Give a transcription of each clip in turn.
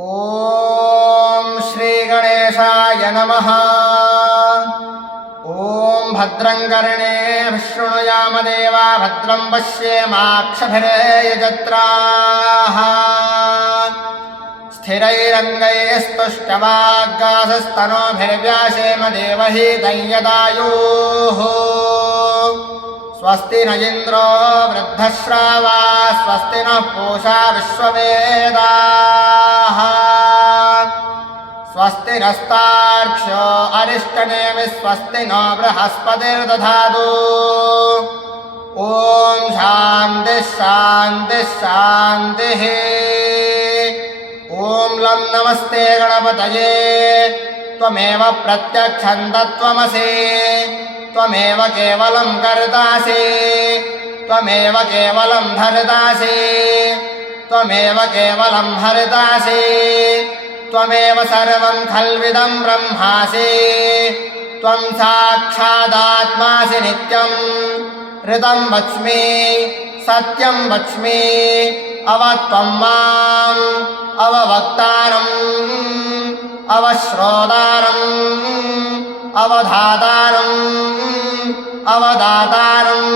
ॐ श्रीगणेशाय नमः। ॐ भद्रं कर्णेभिः शृणुयाम देवा भद्रं पश्येमाक्षभिर्यजत्राः। स्थिरैरङ्गैस्तुष्टवाग्गासस्तनोभिर्व्यासेम देवहितं यदायुः। स्वस्ति न इन्द्रो वृद्धश्रावा स्वस्ति नः पूषा विश्ववेदाः। स्वस्ति नस्तार्क्ष्यो अरिष्टनेमि स्वस्ति नो बृहस्पतिर्दधातु। ॐ शान्तिः शान्तिः शान्तिः। ॐ लं नमस्ते गणपतये त्वमेव प्रत्यक्षं तत्त्वमसि। त्वमेव केवलं कर्तासि त्वमेव केवलं धर्तासि त्वमेव केवलं हर्तासि त्वमेव सर्वं खल्विदं ब्रह्मासि। त्वं साक्षादात्मासि नित्यं ऋतं वच्मि सत्यं वच्मि अवत्वं माम् अववक्तारम् अवश्रोतारम् अवधातारम् अवदातारम्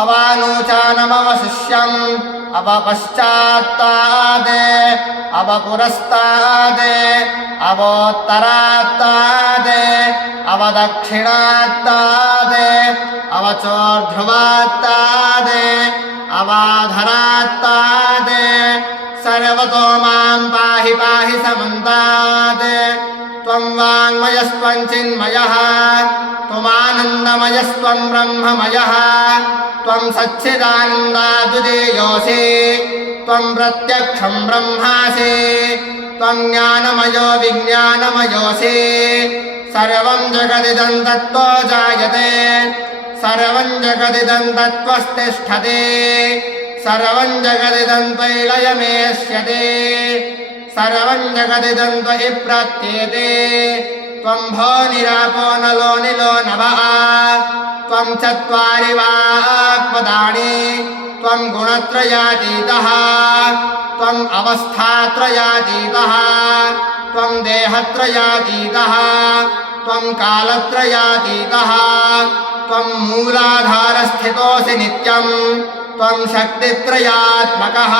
अवानूचानमवशिष्यम् अवपश्चात्तादे अवपुरस्तादे अवोत्तरात्तादे अवदक्षिणात्तादे अवचोर्ध्रुवात्तादे अवाधरात्तादे सर्वतो मां पाहि पाहि समन्तात्। त्वं वाङ्मयस्त्वं चिन्मयः त्वमानन्दमयस्त्वं ब्रह्ममयः त्वं सच्चिदानन्दाद्वितीयोऽसि त्वं प्रत्यक्षं ब्रह्मासि त्वं ज्ञानमयो विज्ञानमयोऽसि। सर्वं जगदिदं तत्त्वो जायते सर्वं जगदिदं तत्त्वस्तिष्ठते सर्वं जगदिदं त्वयि लयमेष्यते सर्वं जगदिदं त्वयि प्रत्येते। त्वं भो निरापो नलो निलो नभः त्वं चत्वारि वाक्पदानि त्वं गुणत्रयातीतः त्वम् अवस्थात्रयातीतः त्वं देहत्रयातीतः त्वं कालत्रयातीतः त्वं मूलाधारस्थितोऽसि नित्यं त्वं शक्तित्रयात्मकः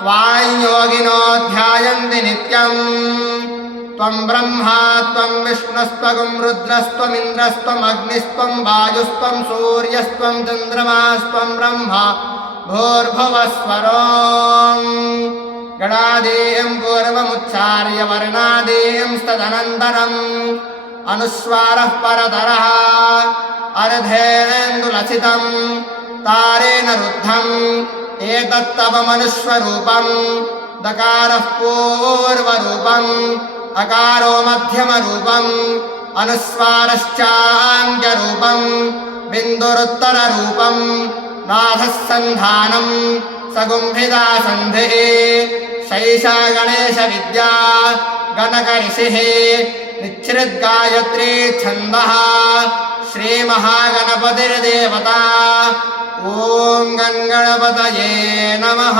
त्वां योगिनो ध्यायन्ति नित्यम्। त्वं ब्रह्मा त्वं विष्णुस्त्वं रुद्रस्त्वमिन्द्रस्त्वमग्निस्त्वं वायुस्त्वं सूर्यस्त्वं चन्द्रमास्त्वं ब्रह्मा भूर्भुवस्वरों। गणादीं पूर्वमुच्चार्य वर्णादीं तदनन्तरम् अनुस्वारः परतरः अर्धेन्दुलसितं तारेण रुद्धम् एतत्तव मनुष्वरूपम्। दकारः पूर्वरूपम् अकारो मध्यमरूपम् अनुस्वारश्चान्त्यरूपम् बिन्दुरुत्तररूपम् नाथः सन्धानम् सगुम्भिदा सन्धिः। शैषा गणेशविद्या गणकऋषिः निच्छ्रिद्गायत्री छन्दः श्रीमहागणपतिर्देवता। ॐ गणपतये नमः।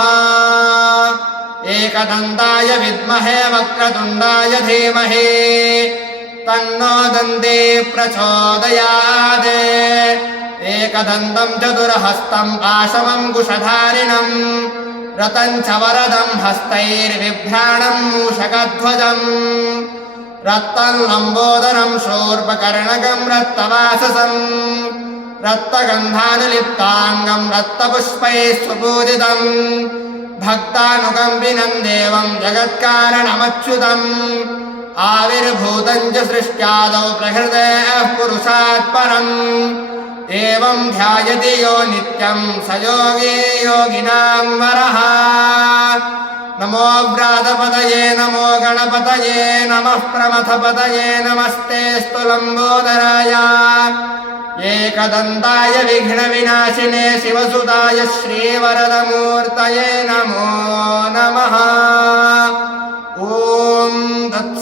एकदन्ताय विद्महे वक्रतुण्डाय धीमहि तन्नो दन्ती प्रचोदयात्। एकदन्तं चतुर्हस्तं पाशमं कुशधारिणं रतं च वरदं हस्तैर्बिभ्राणं मूषकध्वजम् रक्तं लम्बोदरं शूर्पकर्णकं रक्तवाससं रक्तगन्धानुलिप्ताङ्गं रक्तपुष्पैः सुपूजितं भक्तानुकम्पिनं देवं जगत्कारणमच्युतम्। आविर्भूतं च सृष्ट्यादौ प्रहृतेः पुरुषात् परम् एवं ध्यायति यो नित्यं स योगी योगिनां वरः। नमो व्रातपतये नमो गणपतये नमः प्रमथपतये नमस्तेऽस्तु लम्बोदराय एकदन्ताय विघ्नविनाशिने शिवसुताय श्रीवरदमूर्तये नमो नमः।